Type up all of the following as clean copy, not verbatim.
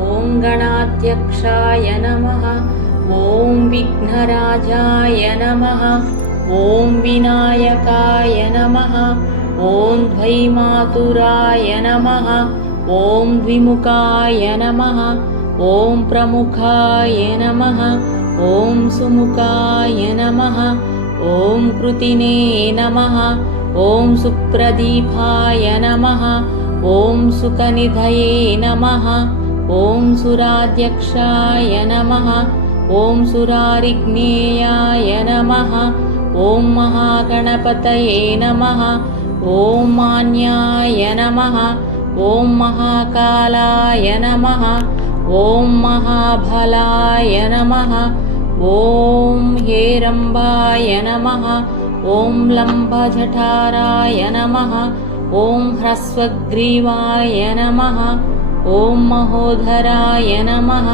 ॐ गणाध्यक्षाय नमः। ॐ विघ्नराजाय नमः। ॐ विनायकाय नमः। ॐ द्वैमातुराय नमः। ॐ द्विमुखाय नमः। ॐ प्रमुखाय नमः। ॐ सुमुखाय नमः। ॐ कृतिने नमः। ॐ सुप्रदीपाय नमः। ॐ सुखनिधये नमः। ॐ सुराध्यक्षाय नमः। ॐ सुरारिज्ञेयाय नमः। ॐ महागणपतये नमः। ॐ मान्याय नमः। ॐ महाकालाय नमः। ॐ महाबलाय नमः। ॐ हेरम्बाय नमः। ॐ लम्बजठाराय नमः। ॐ ह्रस्वग्रीवाय नमः। ॐ महोदराय नमः।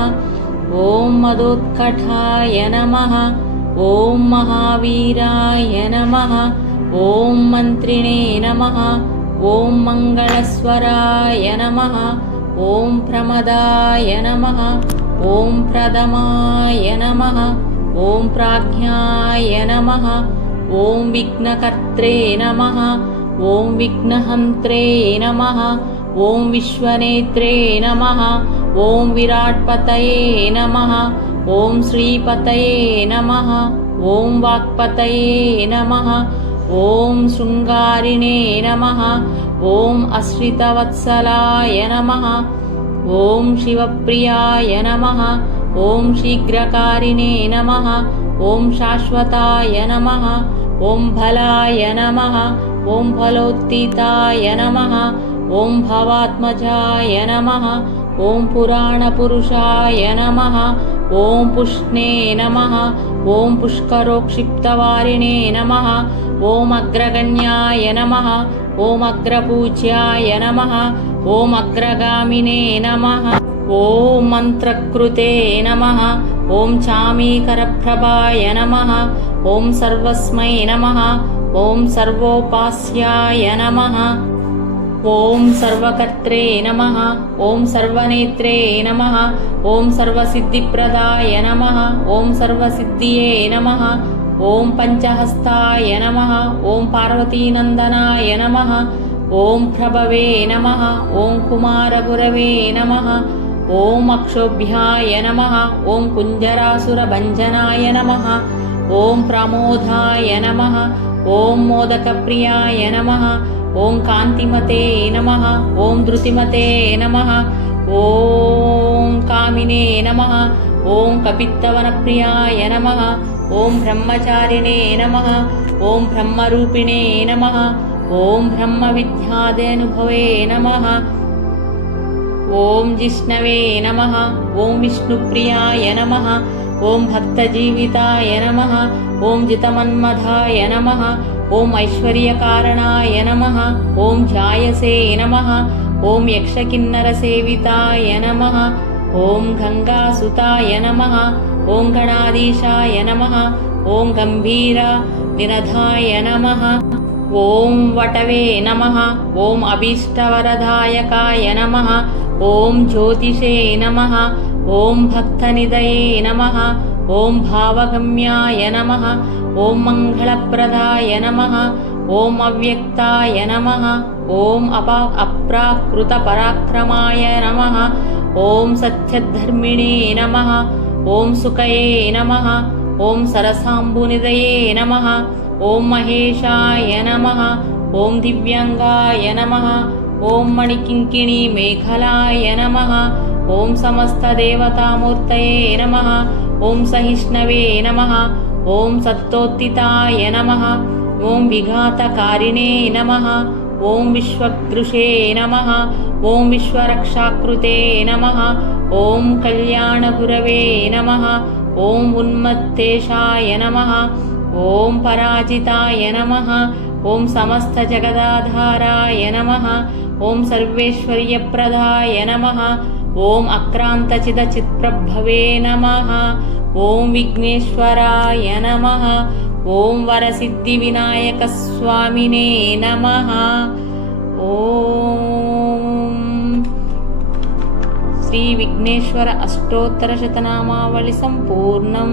ॐ मदोत्कटाय नमः। ॐ महावीराय नमः। ॐ मन्त्रिणे नमः। ॐ मङ्गलस्वराय नमः। ॐ प्रमदाय नमः। ॐ प्रथमाय नमः। ॐ प्राज्ञाय नमः। ॐ विघ्नकर्त्रे नमः। ॐ विघ्नहन्त्रे नमः। ॐ विश्वनेत्रे नमः। ॐ विराट्पतये नमः। ॐ श्रीपतये नमः। ॐ वाक्पतये नमः। ॐ शृङ्गारिणे नमः। ॐ अश्रितवत्सलाय नमः। ॐ शिवप्रियाय नमः। ॐ शीघ्रकारिणे नमः। ॐ शाश्वताय नमः। ॐ फलाय नमः। ॐ फलोत्थिताय नमः। ॐ भवात्मजाय नमः। ॐ पुराणपुरुषाय नमः। ॐ पुष्णे नमः। ॐ पुष्करोक्षिप्तवारिणे नमः। ॐ अग्रगण्याय नमः। ॐ अग्रपूज्याय नमः। ॐ अग्रगामिने नमः। ॐ मन्त्रकृते नमः। ॐ चामीकरप्रभाय नमः। ॐ सर्वस्मै नमः। ॐ सर्वोपास्याय नमः। ॐ सर्वकर्त्रे नमः। ॐ सर्वनेत्रे नमः। ॐ सर्वसिद्धिप्रदाय नमः। ॐ सर्वसिद्धिये नमः। ॐ पञ्चहस्ताय नमः। ॐ पार्वतीनन्दनाय नमः। ॐ प्रभवे नमः। ॐ कुमारगुरवे नमः। ॐ अक्षोभ्याय नमः। ॐ कुञ्जरासुरभञ्जनाय नमः। ॐ प्रमोदाय नमः। ॐ मोदकप्रियाय नमः। ॐ कान्तिमते नमः। ॐ धृतिमते नमः। ॐ कामिने नमः। ॐ कपित्तवनप्रियाय नमः। ॐ ब्रह्मचारिणे नमः। ॐ ब्रह्मरूपिणे नमः। ॐ ब्रह्मविद्याध्यनुभवे नमः। ॐ जिष्णवे नमः। ॐ विष्णुप्रियाय नमः। ॐ भक्तजीविताय नमः। ॐ जितमन्मथाय नमः। ॐ ऐश्वर्यकारणाय नमः। ॐ जायसे नमः। ॐ यक्षकिन्नरसेविताय नमः। ॐ गङ्गासुताय नमः। ॐ गणाधीशाय नमः। ॐ गम्भीरनिनधाय नमः। ॐ वटवे नमः। ॐ अभीष्टवरदायकाय नमः। ॐ ज्योतिषे नमः। ॐ भक्तनिधये नमः। ॐ भावगम्याय नमः। ॐ मङ्गलप्रदाय नमः। ॐ अव्यक्ताय नमः। ॐ अप्राकृतपराक्रमाय नमः। ॐ सत्यधर्मिणे नमः। ॐ सुखये नमः। ॐ सरसाम्बुनिधये नमः। ॐ महेशाय नमः। ॐ दिव्याङ्गाय नमः। ॐ मणिकिङ्किणी मेखलाय नमः। ॐ समस्तदेवतामूर्तये नमः। ॐ सहिष्णवे नमः। ॐ सत्तोत्थिताय नमः। ॐ विघातकारिणे नमः। ॐ विश्वगृषे नमः। ॐ विश्वरक्षाकृते नमः। ॐ कल्याणगुरवे नमः। ॐ उन्मत्तेशाय नमः। ॐ पराजिताय नमः। ॐ समस्तजगदाधाराय नमः। ॐ सर्वेश्वर्यप्रदाय नमः। ॐ अक्रान्तचिदचित्प्रभवे नमः। ॐ विघ्नेश्वराय नमः। ॐ वरसिद्धिविनायकस्वामिने नमः। ॐ శ్రీ విఘ్నేశ్వర అష్టోత్తర శతనామావళి సంపూర్ణం.